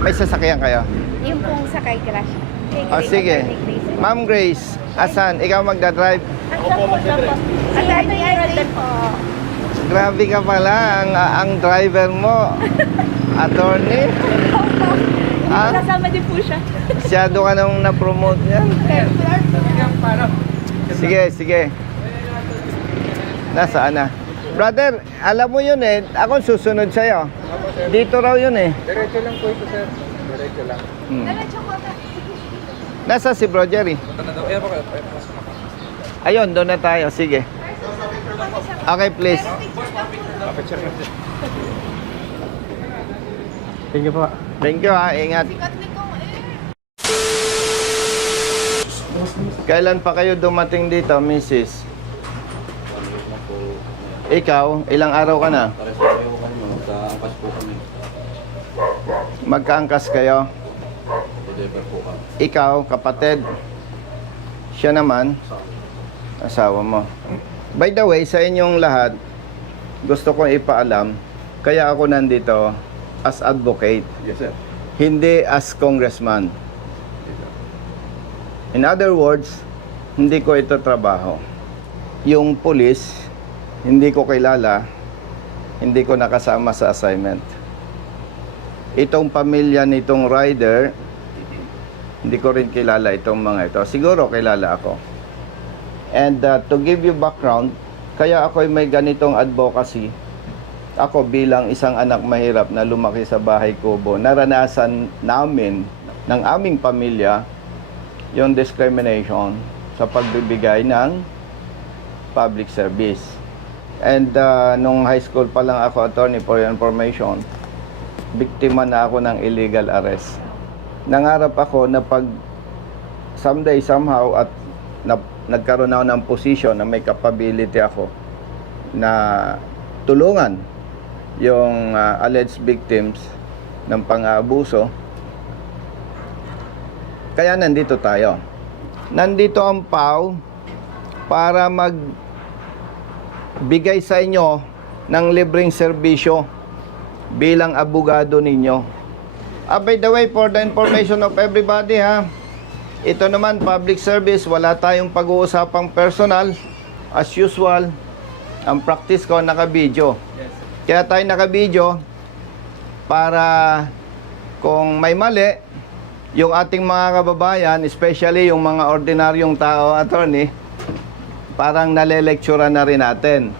May sasakyan kayo? Yung pong sakay crash. O sige. Ma'am Grace, asan? Ikaw magdadrive? Opo, magdadrive. Si Atty. Arden po. Grabe ka pala, ang driver mo. Attorney? Ah? Kasama din po siya. Masyado ka nang na-promote yan. Sige, sige. Nasaan na? Brother, alam mo yun eh. Ako susunod sa'yo. Dito raw yun eh. Diretso lang po ito, sir. Diretso lang. Nasa si Bro Jerry? Ayun, doon na tayo. Sige. Okay, please. Thank you po. Thank you ha. Ingat. Kailan pa kayo dumating dito, Mrs.? Ikaw, ilang araw ka na? Magkaangkas po kami. Magkaangkas kayo? Deliver po kami. Ikaw, kapatid. Siya naman, asawa mo. By the way, sa inyong lahat, gusto kong ipaalam, kaya ako nandito as advocate, Yes, sir. hindi as congressman. In other words, hindi ko ito trabaho. Yung police, hindi ko kilala, hindi ko nakasama sa assignment. Itong pamilya nitong rider, hindi ko rin kilala itong mga ito. Siguro kilala ako. And to give you background, kaya ako may ganitong advocacy. Ako bilang isang anak mahirap na lumaki sa bahay kubo, naranasan namin ng aming pamilya yung discrimination sa pagbibigay ng public service. And nung high school pa lang ako, attorney for your information, biktima na ako ng illegal arrest. Nangarap ako na pag someday somehow at nagkaroon ako ng position na may capability ako na tulungan yung alleged victims ng pang-aabuso. Kaya nandito tayo. Nandito ang PAW para magbigay sa inyo ng libreng serbisyo bilang abogado ninyo. By the way, for the information of everybody ha, ito naman public service, wala tayong pag-uusapang personal. As usual, ang practice ko naka-video. Kaya tayo naka-video para kung may mali, yung ating mga kababayan, especially yung mga ordinaryong tao, attorney, parang nalelektura na rin natin.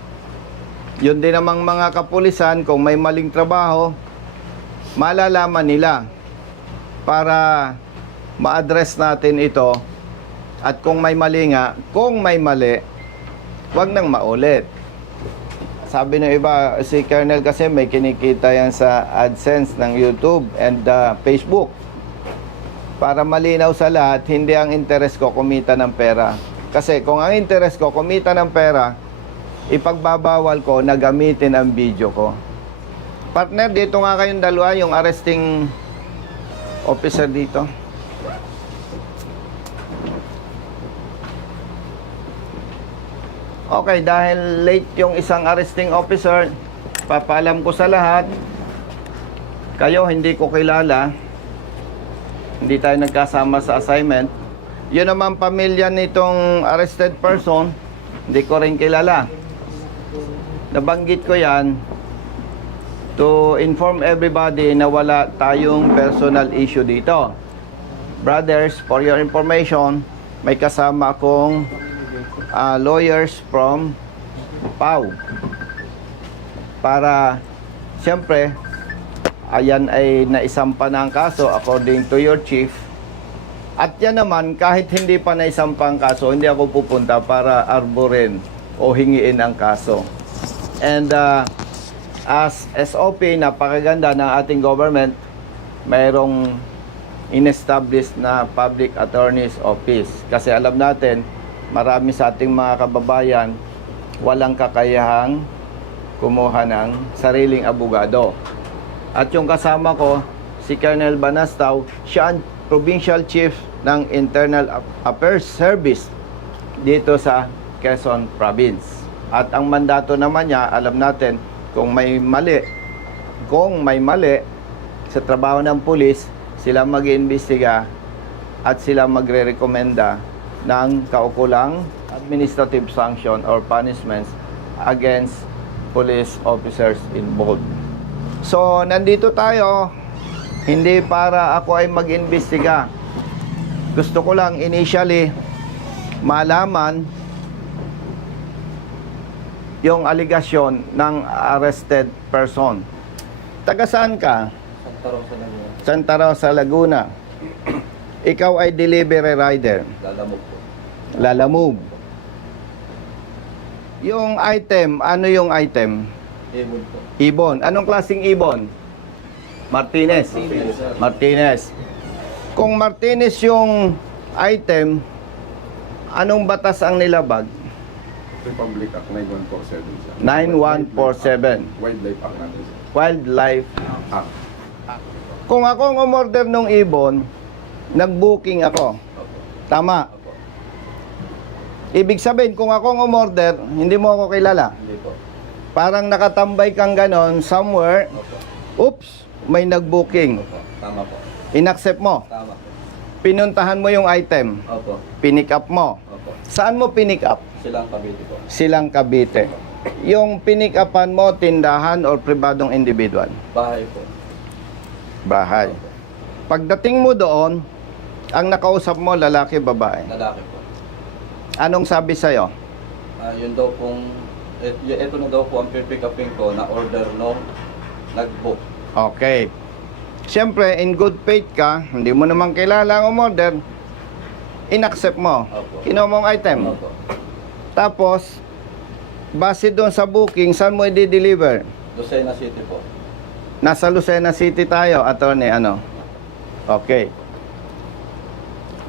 Yun din namang mga kapulisan, kung may maling trabaho, malalaman nila para ma-address natin ito. At kung may mali nga, kung may mali, wag nang maulit. Sabi ng iba, si Colonel kasi may kinikita yan sa AdSense ng YouTube and Facebook. Para malinaw sa lahat, hindi ang interest ko kumita ng pera. Kasi kung ang interest ko kumita ng pera, ipagbabawal ko na gamitin ang video ko. Partner, dito nga kayong dalawa, yung arresting officer dito. Okay, dahil late yung isang arresting officer, papaalam ko sa lahat, kayo hindi ko kilala, hindi tayo nagkasama sa assignment. Yun naman pamilya nitong arrested person, hindi ko rin kilala. Nabanggit ko yan to inform everybody na wala tayong personal issue dito. Brothers, for your information, may kasama akong lawyers from PAW. Para, siyempre, ayan ay naisampa na ang kaso according to your chief. At yan naman, kahit hindi pa naisampa ang kaso, hindi ako pupunta para arborin o hingiin ang kaso. And as SOP, napakaganda ng ating government, mayroong in-establish na Public Attorney's Office. Kasi alam natin, marami sa ating mga kababayan walang kakayahang kumuha ng sariling abogado. At yung kasama ko, si Colonel Banastaw, siya ang Provincial Chief ng Internal Affairs Service dito sa Quezon Province. At ang mandato naman niya, alam natin, kung may mali, sa trabaho ng pulis, sila mag-iimbestiga at sila magre-rekomenda ng kaukulang administrative sanction or punishments against police officers involved. So, nandito tayo, hindi para ako ay mag-imbestiga. Gusto ko lang initially malaman yung aligasyon ng arrested person. Taga saan ka? Santa Rosa lang yun. Santa Rosa, Laguna. Ikaw ay delivery rider. Lalamog po. Lalamove. Yung item, ano yung item? Ibon po. Ibon. Anong klaseng ibon? Martinez. Martinez, sir. Martinez. Kung Martinez yung item, anong batas ang nilabag? Republic Act 9147 siya. 9147. Wildlife Act natin siya. Wildlife. Act. Kung ako ang umorder ng ibon, nag-booking ako. Opo. Tama. Opo. Ibig sabihin, kung ako ang umorder, hindi mo ako kilala. Hindi po. Parang nakatambay kang ganon somewhere, Opo. oops, may nag-booking. Opo. Tama po. Inaccept mo. Tama po. Pinuntahan mo yung item. Opo. Pinick up mo. Opo. Saan mo pinick up? Silang Cavite po. Silang Cavite. Yung pinick upan mo, tindahan or pribadong individual? Bahay po. Bahay. Pagdating mo doon, ang nakausap mo, lalaki, babae. Lalaki po. Anong sabi sa'yo? Yun daw pong, ito na daw po ang pick upin ko na order no nag-book. Okay. Siyempre, in good faith ka, hindi mo naman kilala ang umorder, inaccept mo. Opo. Kinuha mo ang item. Opo. Tapos, base doon sa booking, saan mo i-deliver? Lucena City po. Nasa Lucena City tayo, attorney, ano? Okay.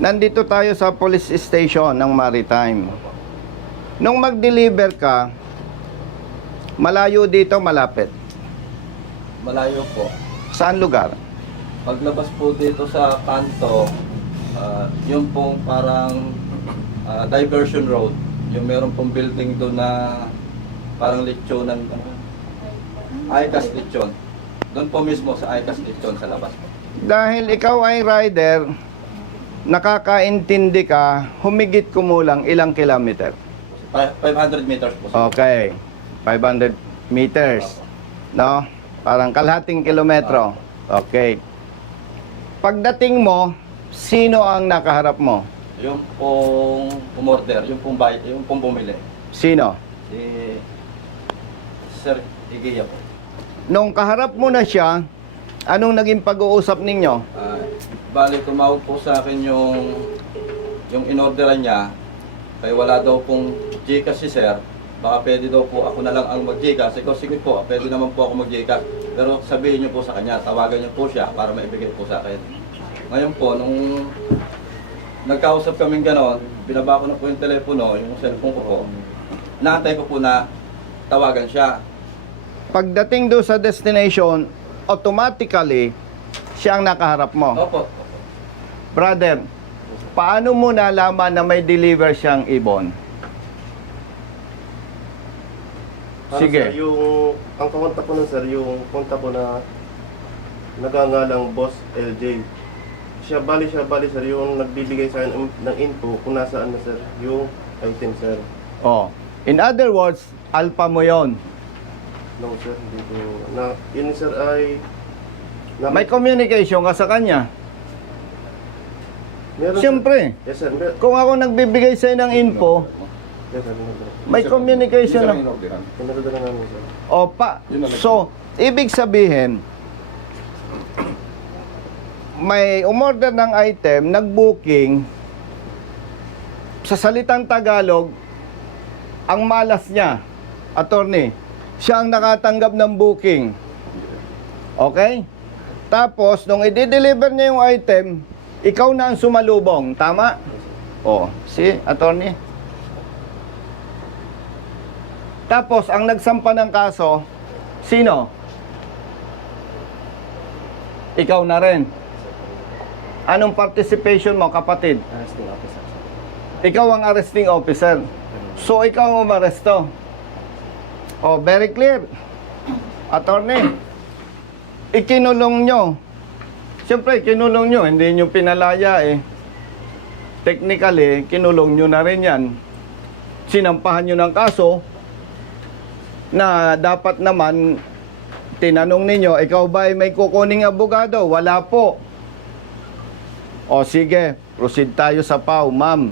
Nandito tayo sa police station ng Maritime. Nung mag-deliver ka, malayo dito, malapit. Malayo po. Saan lugar? Paglabas po dito sa kanto, yung pong parang diversion road, yung meron pong building doon na parang lechonan, ICAS lechon. Doon po mismo sa ICAS lechon sa labas po. Dahil ikaw ay rider, nakakaintindi ka, humigit kumulang ilang kilometer? 500 meters po. sir. Okay. 500 meters. No? Parang kalahating kilometro. Okay. Pagdating mo, sino ang nakaharap mo? Yung pong umorder, yung pong bumili. Sino? Si Sir Igiya po. Nung kaharap mo na siya, anong naging pag-uusap ninyo? Bali, tumawag po sa akin yung inorderan niya. Kaya wala daw pong Gcash si Sir. Baka pwede daw po ako na lang ang mag-Gcash. Ikaw, sige po, pwede naman po ako mag-Gcash. Pero sabihin niyo po sa kanya, tawagan niyo po siya para maibigay po sa akin. Ngayon po, nung nagkausap kaming ganon, binaba ko na po yung telepono, yung cellphone ko po. Naantay ko po na tawagan siya. Pagdating doon sa destination, automatically, siya ang nakaharap mo. Opo. Brother, paano mo nalaman na may deliver siyang ibon? Sige. Sir, ang kakontak ko nun sir, yung kontak ko na nagangalang Boss LJ. Siya bali sir, yung nagbibigay sa akin ng info kung nasaan na sir, yung item sir. Oh. In other words, alpha mo yon. No sir, dito na yun sir ay May communication ka sa kanya. meron, sir. Siyempre, Yes sir, kung ako nagbibigay sa'yo ng info, yes sir, may communication na. pinadala namin sir. Opa. So, ibig sabihin, may umorder ng item, nag-booking, sa salitang Tagalog, ang malas niya, attorney, siya ang nakatanggap ng booking. Okay? Tapos, nung i-deliver niya yung item, ikaw na ang sumalubong. Tama? O, si attorney. Tapos, ang nagsampa ng kaso, sino? Ikaw na rin. Anong participation mo, kapatid? Arresting officer sir. Ikaw ang arresting officer. So, ikaw ang umaresto. Oh, very clear. Attorney, ikinulong nyo Siyempre, kinulong nyo, hindi nyo pinalaya eh. Technically, kinulong nyo na rin yan. Sinampahan nyo ng kaso na dapat naman tinanong ninyo, ikaw ba ay may kukuning abogado? Wala po. O sige, proceed tayo sa PAW. Ma'am,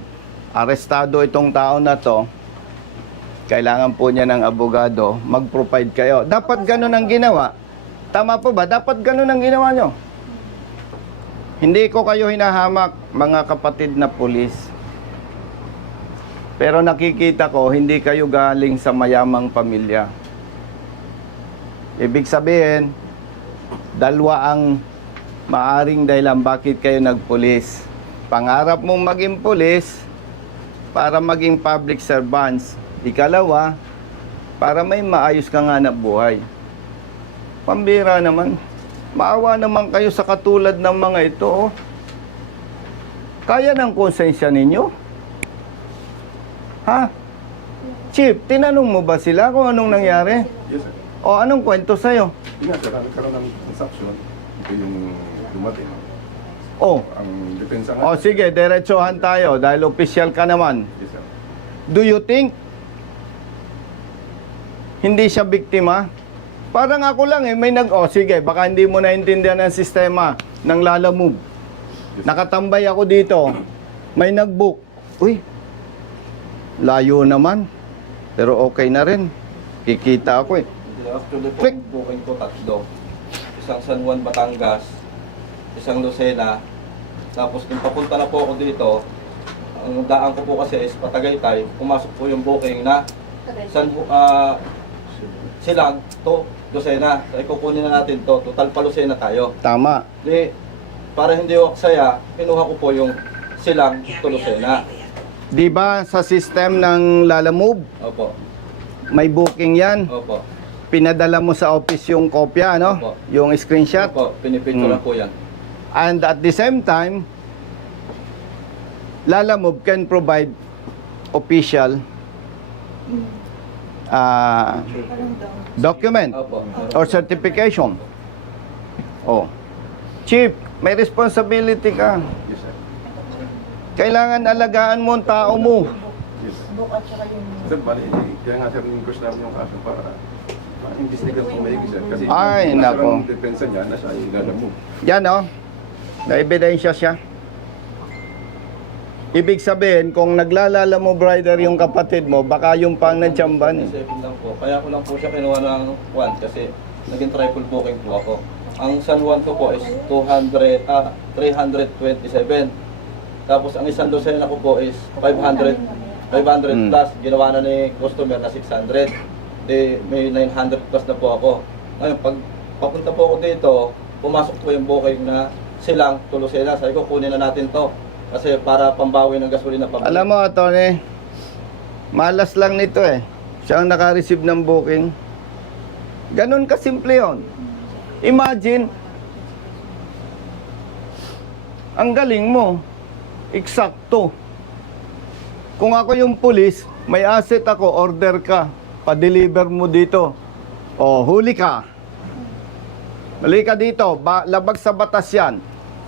arestado itong tao na to. Kailangan po niya ng abogado. Mag-provide kayo. Dapat ganun ang ginawa. Tama po ba? Dapat ganun ang ginawa nyo. Hindi ko kayo hinahamak, mga kapatid na pulis. Pero nakikita ko, hindi kayo galing sa mayamang pamilya. Ibig sabihin, dalawa ang maaring dahilan bakit kayo nagpulis. Pangarap mong maging pulis para maging public servants. Ikalawa, para may maayos kang hanap buhay. Pambira naman. Maawa naman kayo sa katulad ng mga ito. Oh. Kaya ng konsensya ninyo? Ha? Chief, tinanong mo ba sila kung anong nangyari? Yes, sir. O anong kwento sa'yo? Yun nga, sir, nagkaroon ng transaction. Ito yung dumating. Oh, Ang depensa nga. sige, diretsohan tayo dahil official ka naman. Yes, sir. Do you think hindi siya biktima? Parang ako lang may sige, baka hindi mo naintindihan ang sistema ng Lalamove. Nakatambay ako dito, may nag-book. Uy, layo naman. Pero okay na rin. Kikita ako eh. Hindi, actually po, Click. ang booking ko tatlo. Isang San Juan, Batangas, isang Lucena, tapos nung papunta na po ako dito, ang daan ko po kasi is Patagaytay, pumasok po yung booking na Silang to Lucena. So, ikukunin na natin to. Total pa Lucena tayo. Tama. Di, para hindi ako aksaya, kinuha ko po yung Silang to Lucena. Di ba sa system ng Lalamove, Opo. may booking yan? Opo. Pinadala mo sa office yung kopya, no? Opo. Yung screenshot. Opo. Pinipicture po yan. And at the same time, Lalamove can provide official document Opo. or certification. Oh. Chief, may responsibility ka. Yes, sir. Kailangan alagaan mo ang tao mo. Yes. Sir, bali, kaya nga sir, in-request namin yung kaso para ma-investigate kung may sir. Kasi Ay, yung nako. nasarang depensa niya, nasa ilalim mo. Yan, oh. Na-ebidensya siya. Ibig sabihin, kung naglalala mo, brother, yung kapatid mo, baka yung pang natsamban. 7 lang po. Kaya ko lang po siya kinuha ng Juan kasi naging triple booking po ako. Ang San Juan ko po is 327. Tapos ang isang Lucena ko po is 500 plus. Ginawa na ni customer na 600. Di, may 900 plus na po ako. Ngayon, pag papunta po ako dito, pumasok po yung booking na Silang to Lucena. Sabi ko, kunin na natin to. Kasi para pambawi ng gasolina pambili. Alam mo, Tony, malas lang nito eh. Siya ang naka-receive ng booking. Ganun kasimple yun. Imagine, ang galing mo, eksakto. Kung ako yung pulis, may asset ako, order ka, pa-deliver mo dito. O, huli ka. Mali ka dito, labag sa batas yan.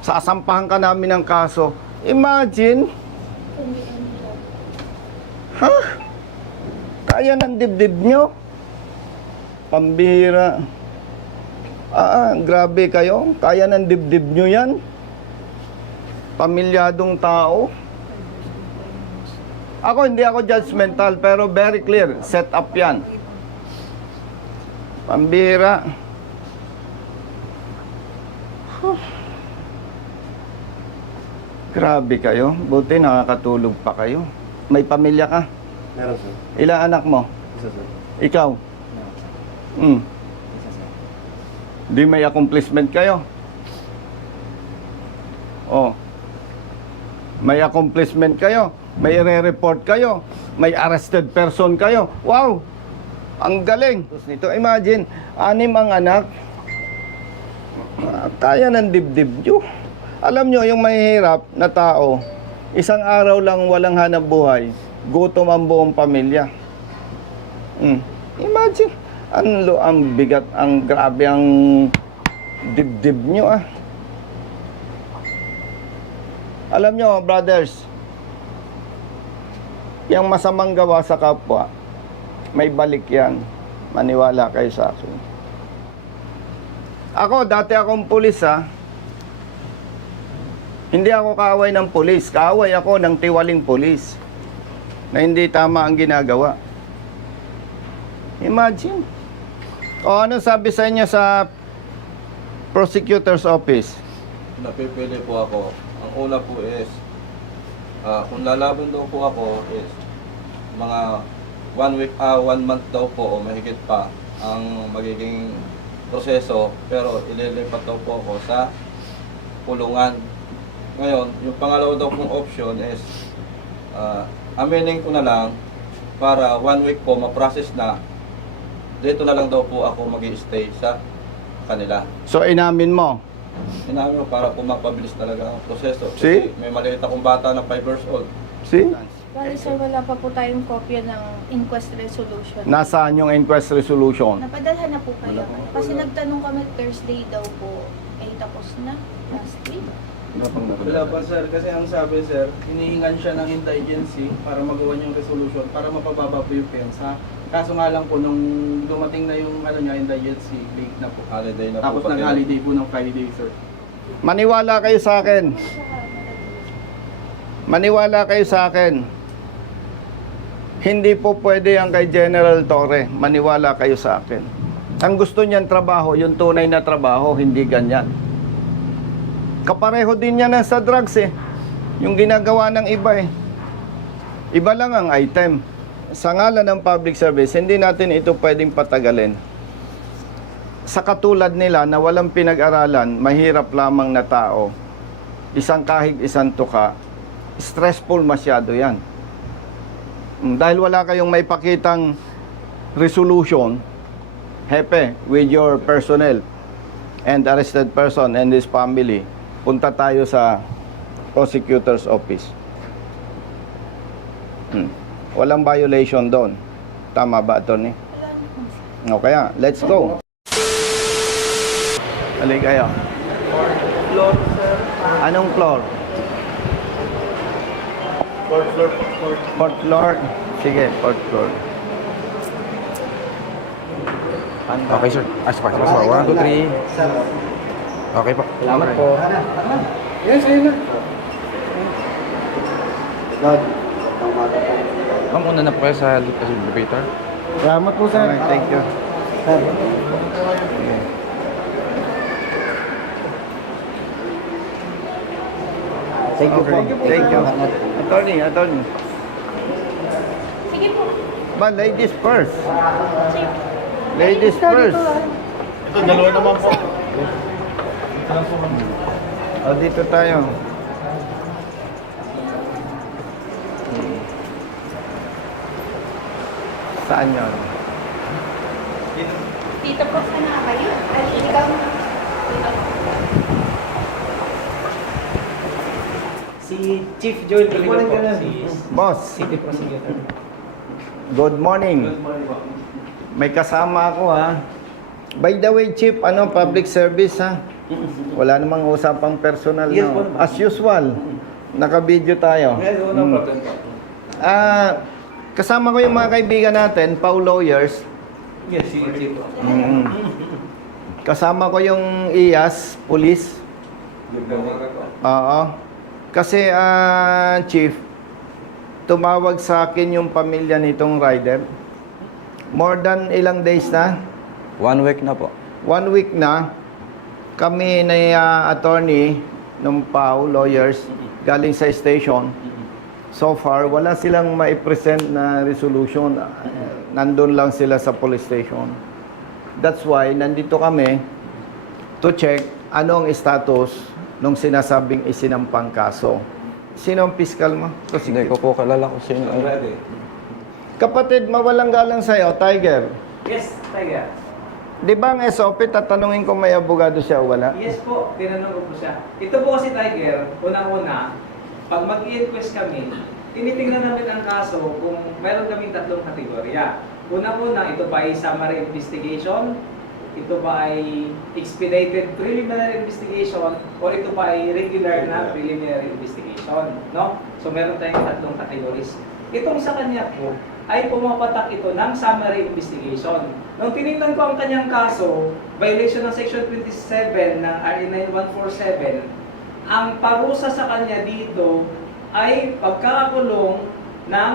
Sasampahan ka namin ng kaso. Imagine. Ha? Kaya ng dibdib nyo? Pambihira. Grabe kayo. Kaya ng dibdib nyo yan? Pamilyadong tao. Hindi ako judgmental, pero very clear. Set up yan. Pambihira. Grabe kayo. Buti nakakatulog pa kayo. May pamilya ka? Meron, sir. Ilang anak mo? Isa, sir. Ikaw? Di may accomplishment kayo? Oh. May accomplishment kayo? May re-report kayo? May arrested person kayo? Wow! Ang galing! Nito, imagine, 6 ang anak. Kaya ng dibdib nyo. Alam nyo, yung mahihirap na tao, isang araw lang walang hanap buhay, gutom ang buong pamilya. Imagine, ang bigat, ang grabe ang dibdib nyo Alam nyo, brothers, yung masamang gawa sa kapwa, may balik yan. Maniwala kayo sa akin. Ako, dati akong pulis ha. Hindi ako kaaway ng pulis. Kaaway ako ng tiwaling pulis na hindi tama ang ginagawa. Imagine. O ano sabi sa inyo sa prosecutor's office? Napipili po ako. Ang una po is, kung lalaban daw po ako is, mga 1 month daw po o mahigit pa ang magiging proseso, pero ililipat daw po ako sa kulungan. Ngayon, yung pangalawa daw pong option is, aminin ko na lang para 1 week po ma-process na, dito na lang daw po ako mag-i-stay sa kanila. So inamin mo. Inamin mo para po mapabilis talaga ang proseso. See? Kasi may maliit akong bata na 5 years old. See? Bali sir, wala pa po tayong kopya ng inquest resolution. Nasaan yung inquest resolution? Napadalhan na po kayo. Kasi nagtanong kami Thursday daw po. Tapos na. Last week. Wala pa sir, kasi ang sabi sir, hinihingan siya ng indigency para magawa yung resolution para mapababa po yung pensa. Kaso nga lang po nung dumating na yung indigency, late na po. Holiday na po. Tapos pati. nag-holiday po ng Friday sir. Maniwala kayo sa akin. Maniwala kayo sa akin. Hindi po pwede ang kay General Torre. Maniwala kayo sa akin. Ang gusto niyan trabaho, yung tunay na trabaho, hindi ganyan. Kapareho din yan sa drugs eh. Yung ginagawa ng iba eh. Iba lang ang item. Sa ngalan ng public service, hindi natin ito pwedeng patagalin. Sa katulad nila na walang pinag-aralan, mahirap lamang na tao, isang kahig, isang tuka, stressful masyado yan. Dahil wala kayong may pakitang resolution, hepe, with your personnel and arrested person and his family, punta tayo sa prosecutor's office. Walang violation doon. Tama ba, attorney? O kaya, let's go. Halika kayo. Floor sir. Anong floor? Fourth floor. Fourth floor? Sige, fourth floor. Okay, sir. Sa 1, 2, 3. Okay po. Salamat po. Yes, ayun na. Ma'am, una na po kayo sa elevator. Salamat po Okay, thank you. Thank you po. Thank you. Attorney. Sige po. But ladies first. Sige. Ladies first. Ito, dalawa naman po. O, dito tayo. Saan yun? Dito po sana kayo. Ikaw. Si Chief Joel Tolino po, si Boss, City Prosecutor. good morning. May kasama ako ha. By the way, Chief, public service ha? Wala namang usapang personal Yes, no? po. As usual, naka-video tayo. Kasama ko yung mga kaibigan natin, Pau Lawyers. Yes, si Chief. Kasama ko yung IAS, Police. Oo. Kasi, Chief, tumawag sa akin yung pamilya nitong rider. More than ilang days na? 1 week na po. 1 week na. Kami na attorney ng Pau Lawyers galing sa station. So far, wala silang maipresent na resolution. Nandun lang sila sa police station. That's why, nandito kami to check anong status nung sinasabing isinampang kaso. Sino ang piskal mo? Hindi ko po kalala kung sino. Kapatid, mawalang galang sa'yo, Tiger. Yes, Tiger. Di ba ang SOP, tatanungin ko may abogado siya o wala? Yes po, tinanong ko po siya. Ito po kasi Tiger, unang-una, pag mag-i-inquest kami, tinitingnan namin ang kaso kung meron kaming 3 kategorya. Unang-una, ito ba ay summary investigation, ito ba ay expedited preliminary investigation o ito ba ay regular na preliminary investigation, no? So meron tayong tatlong categories. Itong sa kanya po ay pumapatak ito ng summary investigation. Nung tinignan ko ang kanyang kaso, violation ng Section 27 ng RA 9147, ang parusa sa kanya dito ay pagkakakulong ng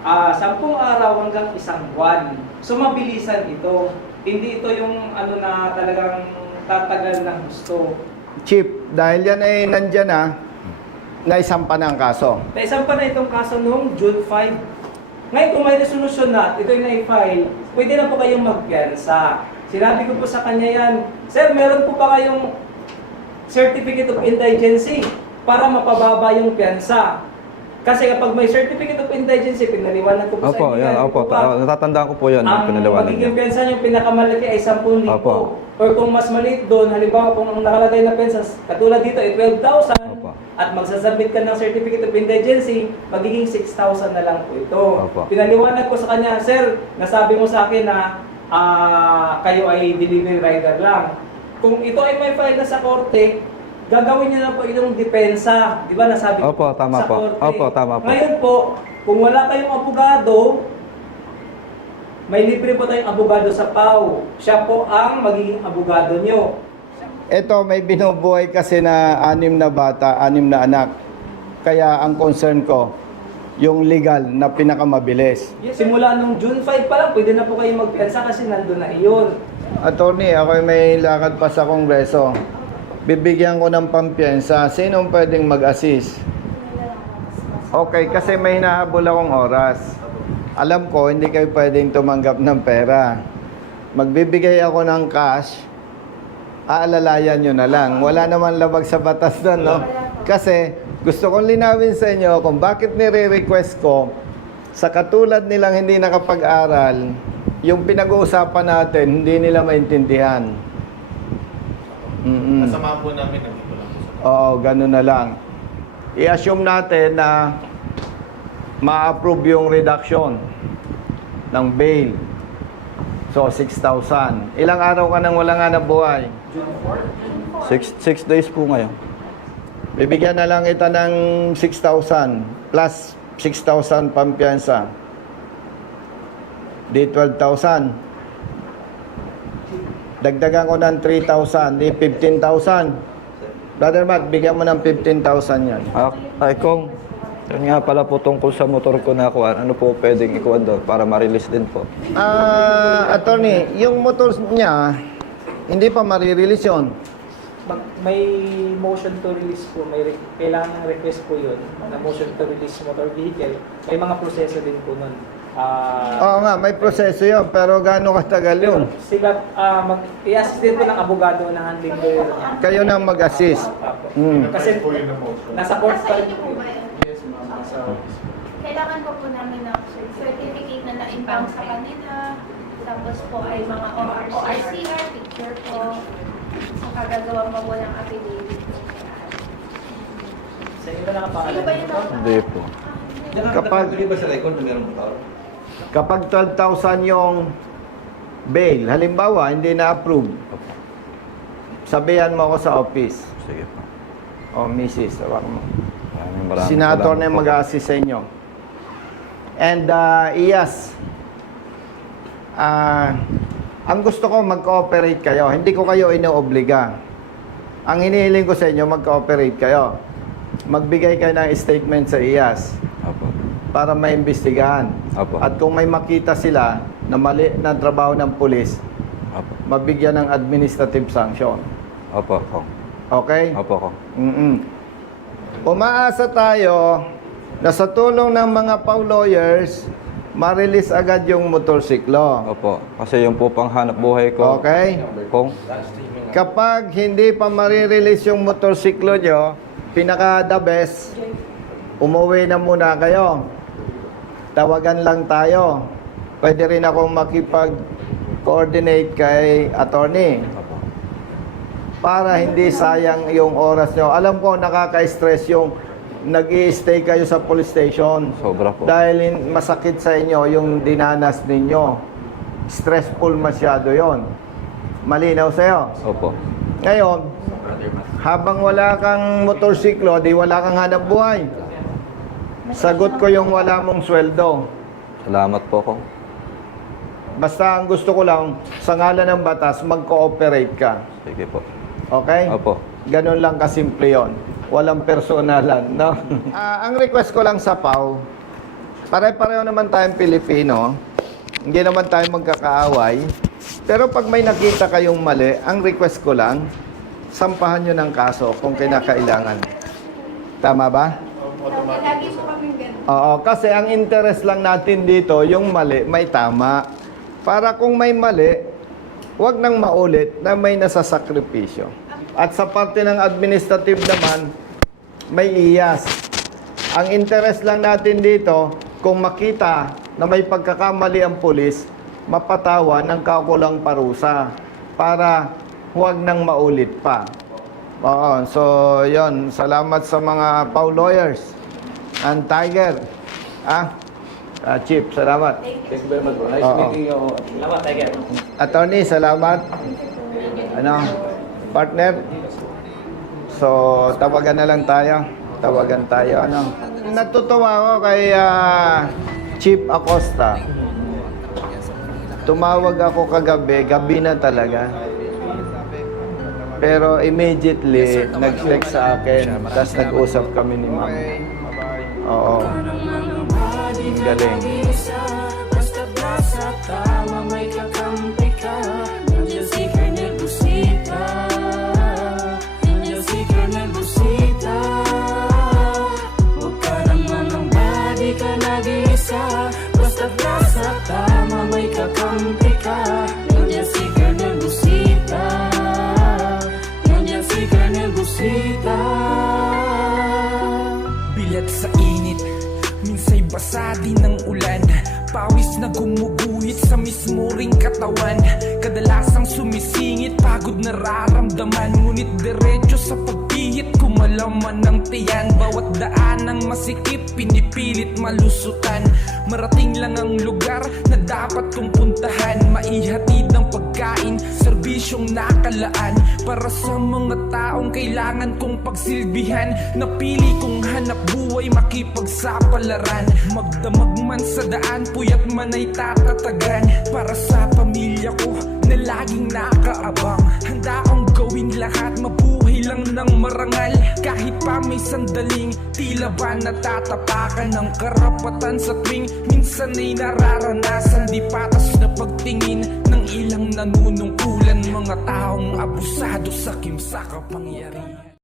10 araw hanggang 1 buwan. So mabilisan ito. Hindi ito yung ano na talagang tatagal ng gusto. Chief, dahil yan ay nandyan na, naisampa na ang kaso. Naisampa na itong kaso noong June 5. Ngayon kung may resolusyon na, ito yung na-file, pwede na po kayong magpiyansa. Sinabi ko po sa kanya yan, Sir, meron po ba kayong certificate of indigency para mapababa yung piyansa? Kasi kapag may certificate of indigency, pinaliwanag ko po sa Opo, inyo. yan, opo. Natatandaan ko po yan. Ang Pinaliwanag magiging niya. pensa yung pinakamalaki ay 10,000. Opo. Or kung mas maliit doon, halimbawa kung ang nakalagay na pensa, katulad dito ay 12,000, Opo. at magsasubmit ka ng certificate of indigency, magiging 6,000 na lang po ito. Opo. Pinaliwanag ko sa kanya, Sir, nasabi mo sa akin na kayo ay delivery rider lang. Kung ito ay may file na sa korte, gagawin niyo na po yung depensa. Di ba nasabi ko Opo, tama sa po. korte? Opo, tama po. Ngayon po, kung wala kayong abogado, may libre po tayong abogado sa PAW. Siya po ang magiging abogado nyo. Ito, may binubuhay kasi na 6 na bata, 6 na anak. Kaya ang concern ko, yung legal na pinakamabilis. Simula nung June 5 pa lang, pwede na po kayo magpiyansa kasi nandun na iyon. Attorney, ako may lakad pa sa Kongreso. Bibigyan ko ng pampiyansa. Sinong pwedeng mag-assist? Okay, kasi may hinahabol akong oras. Alam ko, hindi kayo pwedeng tumanggap ng pera. Magbibigay ako ng cash, aalalayan nyo na lang. Wala naman labag sa batas doon, no? Kasi gusto kong linawin sa inyo kung bakit nire-request ko sa katulad nilang hindi nakapag-aral, yung pinag-uusapan natin, hindi nila maintindihan. Nasama po namin ang ito lang po sa Oo, ganun na lang. I-assume natin na ma-approve yung reduction ng bail. So, 6,000. Ilang araw ka nang wala nga nabuhay? 6 days po ngayon. Bibigyan na lang kita ng 6,000 plus 6,000 pampiyansa. Di 12,000. Dagdagan ko ng 3,000. Di 15,000. Brother Matt, bigyan mo ng 15,000 yan. Ay, Kong, yun nga pala po tungkol sa motor ko na kuha. Ano po pwedeng ikuha doon para ma-release din po? Attorney, yung motor niya, hindi pa marirelease yun. May motion to release po, kailangan ng request po yun, na motion to release motor vehicle. May mga proseso din po nun. Oo nga, may proseso yun, pero gaano katagal yun? Sila, i-assist din po ng abogado na handling lawyer niya. Kayo na mag-assist. Kasi nasa court pa rin po. Yes, ma'am. Sa Kailangan po namin ng certificate na na-impound sa kanila. Tapos po ay mga ORCR, picture po. Saka gagawang mo ng affidavit. Sa inyo ba nakapangalan? Sino ba yun? Hindi po. Kapag- ba sa record na meron motor? Kapag 12,000 yung bail, halimbawa, hindi na-approve, sabihan mo ako sa office. Sige po. O, Mrs. Tawag mo. Maraming Senator salamat na yung po. mag-assist sa inyo. And, Iyas, ang gusto ko mag-cooperate kayo. Hindi ko kayo inoobliga. Ang hinihiling ko sa inyo, mag-cooperate kayo. Magbigay kayo ng statement sa Iyas Opo. para maimbestigahan. Opo. At kung may makita sila na mali na trabaho ng pulis, Opo. mabigyan ng administrative sanction. Opo, Kong. Okay? Opo, Kong. Umaasa tayo na sa tulong ng mga PAW lawyers, ma-release agad yung motorsiklo. Opo. Kasi yung po pang hanap buhay ko. Okay? Kong. Kapag hindi pa marirelease yung motorsiklo nyo, pinaka-the best, umuwi na muna kayo. Tawagan lang tayo. Pwede rin akong makipag-coordinate kay attorney Opo. para hindi sayang yung oras nyo. Alam ko, nakaka-stress yung nag-i-stay kayo sa police station Sobra po. dahil masakit sa inyo yung dinanas ninyo. stressful masyado yon. Malinaw sa'yo? Opo. Ngayon, habang wala kang motorsiklo, di wala kang hanap buhay. Sagot ko yung wala mong sweldo. Salamat po ko. Basta ang gusto ko lang, sa ngalan ng batas, mag-cooperate ka. Sige po. Okay? Opo. Ganun lang kasimple yun. Walang personalan, no? Ang request ko lang sa PAW, pare-pareho naman tayong Pilipino. Hindi naman tayo magkakaaway. Pero pag may nakita kayong mali, ang request ko lang, sampahan nyo ng kaso kung kinakailangan. Tama ba? Lagi po kami ganun. Oo, kasi ang interest lang natin dito, yung mali, may tama. Para kung may mali, wag nang maulit na may nasasakripisyo. At sa parte ng administrative naman, may iyas. Ang interest lang natin dito, kung makita na may pagkakamali ang pulis, mapatawa ng kakulang parusa para huwag nang maulit pa. Oo, so yon. Salamat sa mga PAW lawyers and Tiger. Chief, salamat. Thank you very much, bro. Nice Oo. meeting you. Salamat, Tiger. Attorney, salamat. Ano, partner? So, tawagan na lang tayo. Tawagan tayo, ano. Natutuwa ako kay Chief Acosta. Tumawag ako kagabi, gabi na talaga. Pero immediately, nag-text sa akin, tapos nag-usap kami ni Ma'am. Oo. Ang galing. Basta nasa tama may kakampi ka. Nandiyan si Colonel Busita. Nandiyan si Colonel Busita. Huwag ka naman ng body ka nag-iisa. Basta nasa tama may kakampi ka. Nandiyan si Colonel Busita. Nandiyan si Colonel Busita. Bilat sa init, minsa'y basa din ng ulan. Pawis na gumuguhit sa mismo ring katawan. Kadalasang sumisingit, pagod nararamdaman. Ngunit diretso sa pagpihit, kumalaman ng tiyan. Bawat daan ng masikip, pinipilit malusutan. Marating lang ang lugar na dapat kong puntahan. Maihatid ang pagkain, serbisyong nakalaan. Para sa mga taong kailangan kong pagsilbihan. Napili kong hanap buhay, makipagsapalaran. Magdamag man sa daan, puyat man ay tatatagan. Para sa pamilya ko na laging nakaabang. Handa akong gawin lahat, mabuhay lang ng marangal. Kahit pa may sandaling tila ba natatapakan ng karapatan sa tuwing minsan ay nararanasan. Di patas na pagtingin ng ilang nanunungkulan. Mga taong abusado sa kimsa kapangyarihan.